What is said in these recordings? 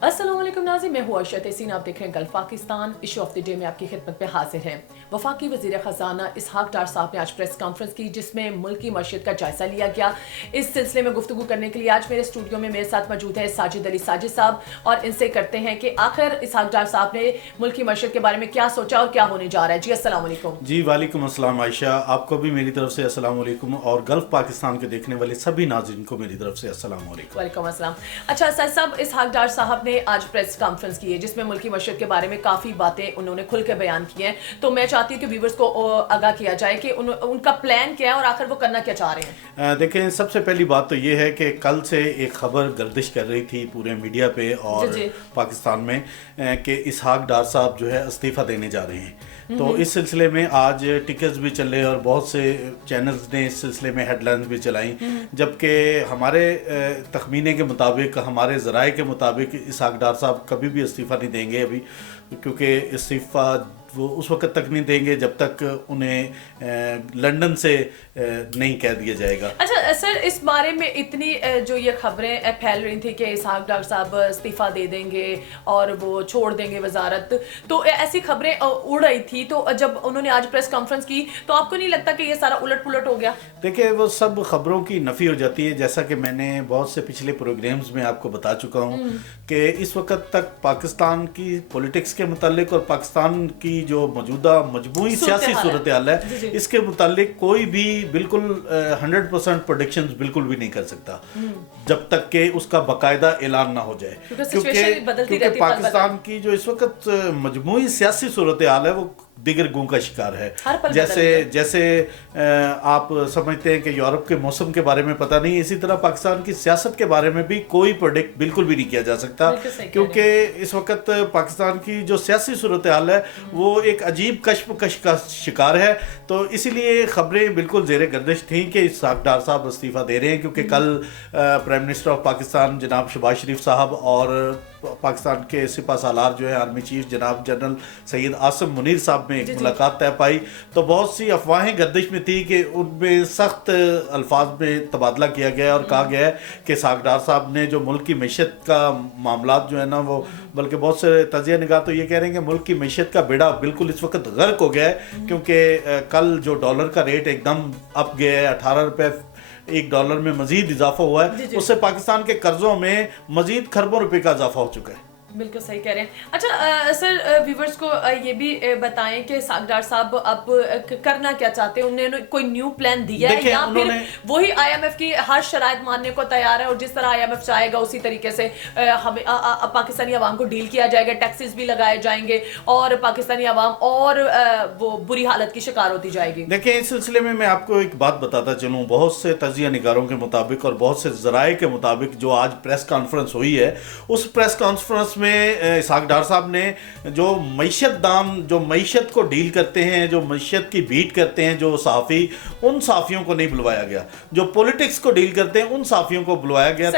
अस्सलाम वालेकुम नाज़रीन, मैं हूँ अर्शद यासीन। आप देख रहे हैं gulf Pakistan. Issue of the day में आपकी खिदमत पे हाजिर हैं। वफाकी वज़ीर ख़ज़ाना इसहाक डार साहब ने आज प्रेस कॉन्फ्रेंस की, जिसमें मुल्क की मईशत का जायज़ा लिया गया। इस सिलसिले में गुफ्तगू करने के लिए आज मेरे स्टूडियो में मेरे साथ मौजूद है साजिद अली साजिद साहब, और इनसे करते हैं कि आखिर इसहाक डार साहब ने मुल्क की मईशत के बारे में क्या सोचा और क्या होने जा रहा है। जी अस्सलाम वालेकुम। जी वालेकुम अस्सलाम आयशा, आपको भी मेरी तरफ से अस्सलाम वालेकुम, और गल्फ पाकिस्तान के देखने वाले सभी नाज़रीन को मेरी तरफ से अस्सलाम वालेकुम। वालेकुम अस्सलाम। अच्छा साजिद साहब, इसहाक डार साहब ने आज प्रेस कॉन्फ्रेंस की है, जिसमें मुल्क की मईशत के बारे में काफ़ी बातें उन्होंने खुल के बयान की हैं। तो मैं चाहती हूँ कि व्यूवर्स को आगाह किया जाए कि उनका प्लान क्या है और आखिर वो करना क्या चाह रहे हैं। देखें, सबसे पहली बात तो ये है कि कल से एक खबर गर्दिश कर रही थी पूरे मीडिया पे और जी। पाकिस्तान में कि इसहाक डार साहब जो है इस्तीफ़ा देने जा रहे हैं। तो इस सिलसिले में आज टिकट्स भी चले और बहुत से चैनल्स ने इस सिलसिले में हेडलाइंस भी चलाई, जबकि हमारे तखमीने के मुताबिक, हमारे ज़राए के मुताबिक इसहाक डार साहब कभी भी इस्तीफ़ा नहीं देंगे अभी, क्योंकि इस्तीफ़ा वो उस वक्त तक नहीं देंगे जब तक उन्हें लंदन से नहीं कह दिया जाएगा। अच्छा सर, इस बारे में इतनी जो ये खबरें फैल रही थी कि इसहाक डार साहब इस्तीफ़ा दे देंगे और वो छोड़ देंगे वजारत, तो ऐसी खबरें उड़ रही थी। तो जब उन्होंने आज प्रेस कॉन्फ्रेंस की, तो आपको नहीं लगता कि ये सारा उलट पुलट हो गया? देखिए, वो सब खबरों की नफ़ी हो जाती है, जैसा कि मैंने बहुत से पिछले प्रोग्राम्स में आपको बता चुका हूँ कि इस वक्त तक पाकिस्तान की पॉलिटिक्स के मुतालिक और पाकिस्तान की जो मौजूदा मजबूई सियासी सूरत हाल है, इसके मुतालिक कोई भी बिल्कुल 100% प्रेडिक्शंस बिल्कुल भी नहीं कर सकता जब तक कि उसका बाकायदा ऐलान ना हो जाए, क्योंकि पाकिस्तान की जो इस वक्त मजबूई सियासी सूरत हाल है वो दिगर गू का शिकार है। जैसे आप समझते हैं कि यूरोप के मौसम के बारे में पता नहीं, इसी तरह पाकिस्तान की सियासत के बारे में भी कोई प्रेडिक्ट बिल्कुल भी नहीं किया जा सकता, क्योंकि इस वक्त पाकिस्तान की जो सियासी सूरत हाल है वो एक अजीब कशमकश का शिकार है। तो इसीलिए खबरें बिल्कुल ज़ेरे गर्दिश थी कि इसहाक डार साहब इस्तीफ़ा दे रहे हैं, क्योंकि कल प्राइम मिनिस्टर ऑफ पाकिस्तान जनाब शहबाज शरीफ साहब और पाकिस्तान के सिपा सालार जो है आर्मी चीफ जनाब जनरल सैयद आसिम मुनीर साहब में एक मुलाकात तय पाई। तो बहुत सी अफवाहें गर्दिश में थी कि उनमें सख्त अल्फाज में तबादला किया गया और कहा गया है कि इसहाक डार साहब ने जो मुल्क की मईशत का मामला जो है ना वो, बल्कि बहुत से तजिया निगाह तो ये कह रहे हैं कि मुल्क की मईशत का बेड़ा बिल्कुल इस वक्त गर्क हो गया है, क्योंकि कल जो डॉलर का रेट एकदम अप गया है, 18 रुपये एक डॉलर में मजीद इजाफा हुआ है, उससे पाकिस्तान के कर्जों में मजीद खरबों रुपए का इजाफा हो चुका है। बिल्कुल सही कह रहे हैं। अच्छा सर, व्यूवर्स को ये भी बताएं कि इसहाक डार साहब अब करना क्या चाहते हैं? उन्होंने कोई न्यू प्लान दिया है या फिर वही IMF की हर शराइत मानने को तैयार है और जिस तरह IMF चाहेगा उसी तरीके से हमें पाकिस्तानी अवाम को डील किया जाएगा, टैक्सेस भी लगाए जाएंगे और पाकिस्तानी अवाम और वो बुरी हालत की शिकार होती जाएगी? देखिए, इस सिलसिले में मैं आपको एक बात बताता चलूँ, बहुत से तजिया निगारों के मुताबिक और बहुत से ज़राए के मुताबिक जो आज प्रेस कॉन्फ्रेंस हुई है, उस प्रेस कॉन्फ्रेंस में इसहाक डार साहब ने जो मईशत को डील करते हैं, जो मईशत की बीट करते हैं जो सहाफ़ी, उन सहाफ़ियों को नहीं बुलवाया गया। जो पॉलिटिक्स को डील करते हैं उन सहाफ़ियों को बुलवाया गया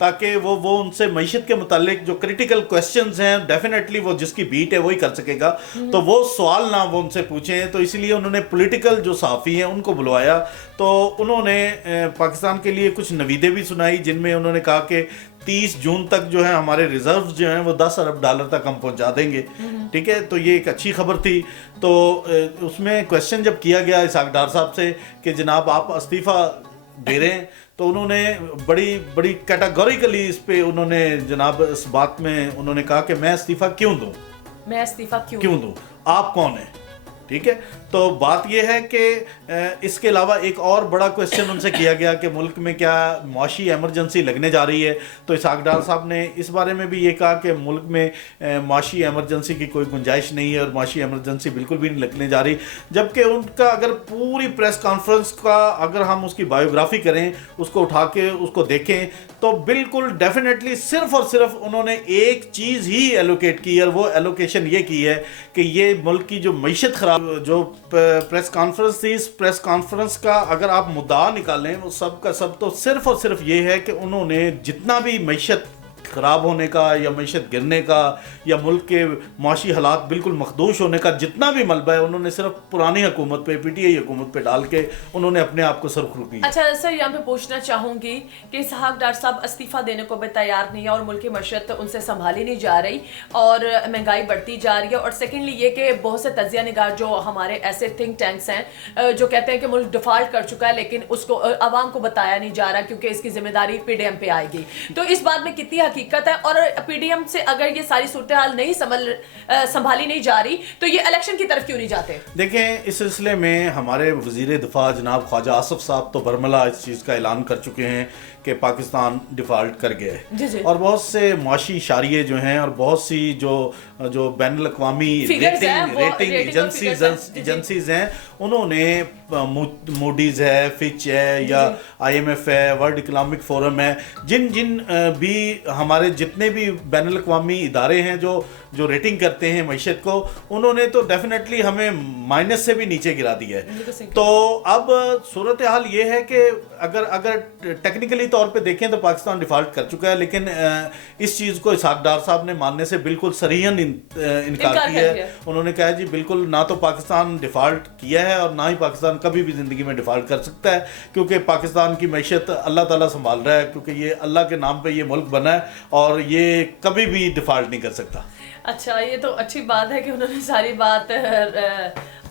ताकि वो उनसे मईशत के मुतालिक जो क्रिटिकल क्वेश्चंस हैं, डेफिनेटली वो जिसकी बीट है वही कर सकेगा, तो वो सवाल ना वो उनसे पूछें। तो इसलिए उन्होंने पॉलिटिकल जो सहाफ़ी हैं उनको बुलवाया। तो उन्होंने पाकिस्तान के लिए कुछ नवीदे भी सुनाई, जिनमें उन्होंने कहा कि 30 जून तक जो है हमारे रिजर्व जो हैं वो $10 अरब तक हम पहुंचा देंगे। ठीक है, तो ये एक अच्छी खबर थी। तो उसमें क्वेश्चन जब किया गया इसहाक डार साहब से कि जनाब आप इस्तीफ़ा दे रहे हैं, तो उन्होंने बड़ी कैटेगोरिकली इस पे उन्होंने जनाब इस बात में उन्होंने कहा कि मैं इस्तीफ़ा क्यों दूँ, क्यों दूँ, आप कौन है? ठीक है, तो बात यह है कि इसके अलावा एक और बड़ा क्वेश्चन उनसे किया गया कि मुल्क में क्या मुआशी एमरजेंसी लगने जा रही है। तो इसहाक डार साहब ने इस बारे में भी ये कहा कि मुल्क में मुआशी एमरजेंसी की कोई गुंजाइश नहीं है और मुआशी एमरजेंसी बिल्कुल भी नहीं लगने जा रही। जबकि उनका अगर पूरी प्रेस कॉन्फ्रेंस का अगर हम उसकी बायोग्राफी करें, उसको उठा के उसको देखें, तो बिल्कुल डेफिनेटली सिर्फ और सिर्फ उन्होंने एक चीज़ ही एलोकेट की है, और वो एलोकेशन ये की है कि ये मुल्क की जो मईशत खराब, जो प्रेस कॉन्फ्रेंस थी, इस प्रेस कॉन्फ्रेंस का अगर आप मुद्दा निकालें वो सब का सब तो सिर्फ और सिर्फ ये है कि उन्होंने जितना भी मईशत ख़राब होने का या मीशत गिरने का या मुल्क के माशी हालात बिल्कुल मखदूश होने का जितना भी मलबा है उन्होंने सिर्फ पुरानी हुकूमत पे, PTI हुकूमत पे डाल के उन्होंने अपने आप को सुरखरू किया। अच्छा सर, यहाँ पे पूछना चाहूँगी कि इसहाक डार साहब इस्तीफ़ा देने को भी तैयार नहीं है और मुल्क की मशरत उनसे संभाली नहीं जा रही और महंगाई बढ़ती जा रही है, और सेकेंडली ये कि बहुत से तजिया निगार जो हमारे ऐसे थिंक टैंक्स हैं जो कहते हैं कि मुल्क डिफ़ॉल्ट कर चुका है, लेकिन उसको आवाम को बताया नहीं जा रहा क्योंकि इसकी जिम्मेदारी PDM पे आएगी। तो इस बात में कितनी हकीकत है, और PDM से अगर ये सारी सूरत हाल नहीं संभाली नहीं जा रही तो ये इलेक्शन की तरफ क्यों नहीं जाते? देखें, इस सिलसिले में हमारे वज़ीर दिफा जनाब ख्वाजा आसिफ साहब तो बरमला इस चीज़ का ऐलान कर चुके हैं कि पाकिस्तान डिफ़ॉल्ट कर गया है, और बहुत से मुआशी इशारिये जो हैं और बहुत सी जो बैनुल अक़वामी रेटिंग एजेंसीज हैं उन्होंने मूडीज़ है, फिच है या IMF है, वर्ल्ड इकनॉमिक फोरम है, जिन भी हमारे जितने भी बैनुल अक़वामी इदारे हैं जो रेटिंग करते हैं मईशत को, उन्होंने तो डेफिनेटली हमें माइनस से भी नीचे गिरा दिया है। तो अब सूरत हाल ये है कि अगर टेक्निकली तौर पे देखें तो पाकिस्तान डिफ़ॉल्ट कर चुका है, लेकिन इस चीज़ को इसहाक डार साहब ने मानने से बिल्कुल सरीहन इनकार किया है। उन्होंने कहा जी बिल्कुल ना तो पाकिस्तान डिफ़ॉल्ट किया है और ना ही पाकिस्तान कभी भी ज़िंदगी में डिफ़ॉल्ट कर सकता है, क्योंकि पाकिस्तान की मैशत अल्लाह ताला संभाल रहा है, क्योंकि ये अल्लाह के नाम पे ये मुल्क बना है और ये कभी भी डिफ़ॉल्ट नहीं कर सकता। अच्छा, ये तो अच्छी बात है कि उन्होंने सारी बात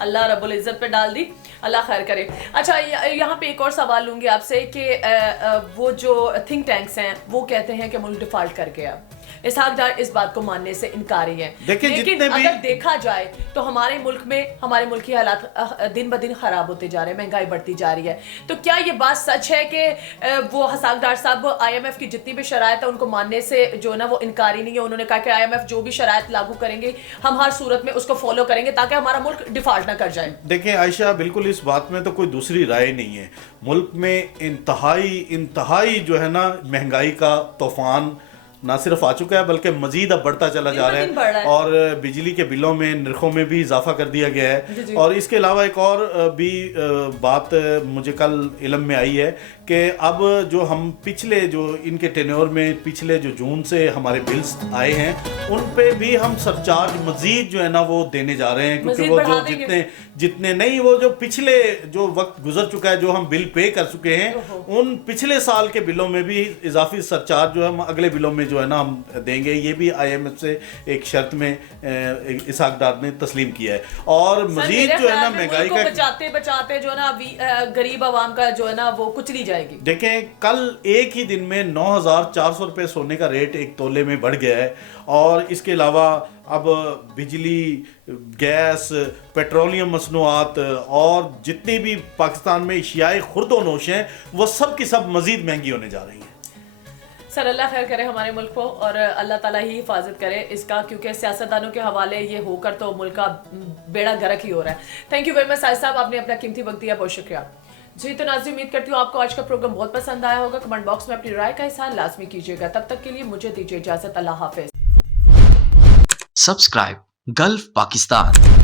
अल्लाह रब्बुल इज़्ज़त पे डाल दी, अल्लाह खैर करे। अच्छा, यहाँ पे एक और सवाल लूँगी आपसे कि वो जो थिंक टैंक्स हैं वो कहते हैं कि मुल्क डिफ़ॉल्ट कर गया, इसहाक डार इस बात को मानने से इनकारी है, लेकिन अगर देखा जाए तो हमारे मुल्क की हालात दिन ब दिन खराब होते जा रहे हैं, महंगाई बढ़ती जा रही है। तो क्या ये बात सच है कि वो इसहाक डार साहब IMF की जितनी भी शराइत है उनको मानने से जो ना वो इनकारी नहीं है? उन्होंने कहा कि IMF जो भी शराइत लागू करेंगे हम हर सूरत में उसको फॉलो करेंगे ताकि हमारा मुल्क डिफॉल्ट ना कर जाए। देखें आयशा, बिल्कुल इस बात में तो कोई दूसरी राय नहीं है। मुल्क में इंतहाई जो है ना महंगाई का तूफान ना सिर्फ आ चुका है बल्कि मजीद अब बढ़ता चला जा रहा है, और बिजली के बिलों में निरखों में भी इजाफा कर दिया गया है। और इसके अलावा एक और भी बात मुझे कल इल्म में आई है कि अब जो हम पिछले जो इनके टेन्योर में पिछले जो जून से हमारे बिल्स आए हैं उन पे भी हम सरचार्ज मजीद जो है ना वो देने जा रहे हैं, क्योंकि वो जो जितने नहीं वो जो पिछले जो वक्त गुजर चुका है जो हम बिल पे कर चुके हैं उन पिछले साल के बिलों में भी इजाफी सरचार्ज जो हम अगले बिलों में जो है ना हम देंगे। ये भी IMF से एक शर्त में इसहाक डार ने तस्लीम किया है। और मजीद जो है ना महंगाई का बचाते जो है ना गरीब आवाम का जो है ना वो कुचली जाएगी। देखें, कल एक ही दिन में 9,400 रुपये सोने का रेट एक तोले में बढ़ गया है, और इसके अलावा अब बिजली, गैस, पेट्रोलियम मसनूआत और जितनी भी पाकिस्तान में अशियाए खुर्द-ओ-नोश हैं वो सब की सब मजीद महंगी होने जा रही हैं। सर अल्लाह खैर करे हमारे मुल्क को, और अल्लाह ताला ही हिफाजत करे इसका, क्योंकि सियासतदानों के हवाले ये होकर तो मुल्क का बेड़ा गर्क ही हो रहा है। Thank you very much Shahid साहब, आपने अपना कीमती वक्त दिया, बहुत शुक्रिया जी। तो नाज़रीन, उम्मीद करती हूँ आपको आज का प्रोग्राम बहुत पसंद आया होगा। कमेंट बॉक्स में अपनी राय का इज़हार लाजमी कीजिएगा। तब तक के लिए मुझे दीजिए इजाजत, अल्लाह हाफिज। Subscribe Gulf Pakistan.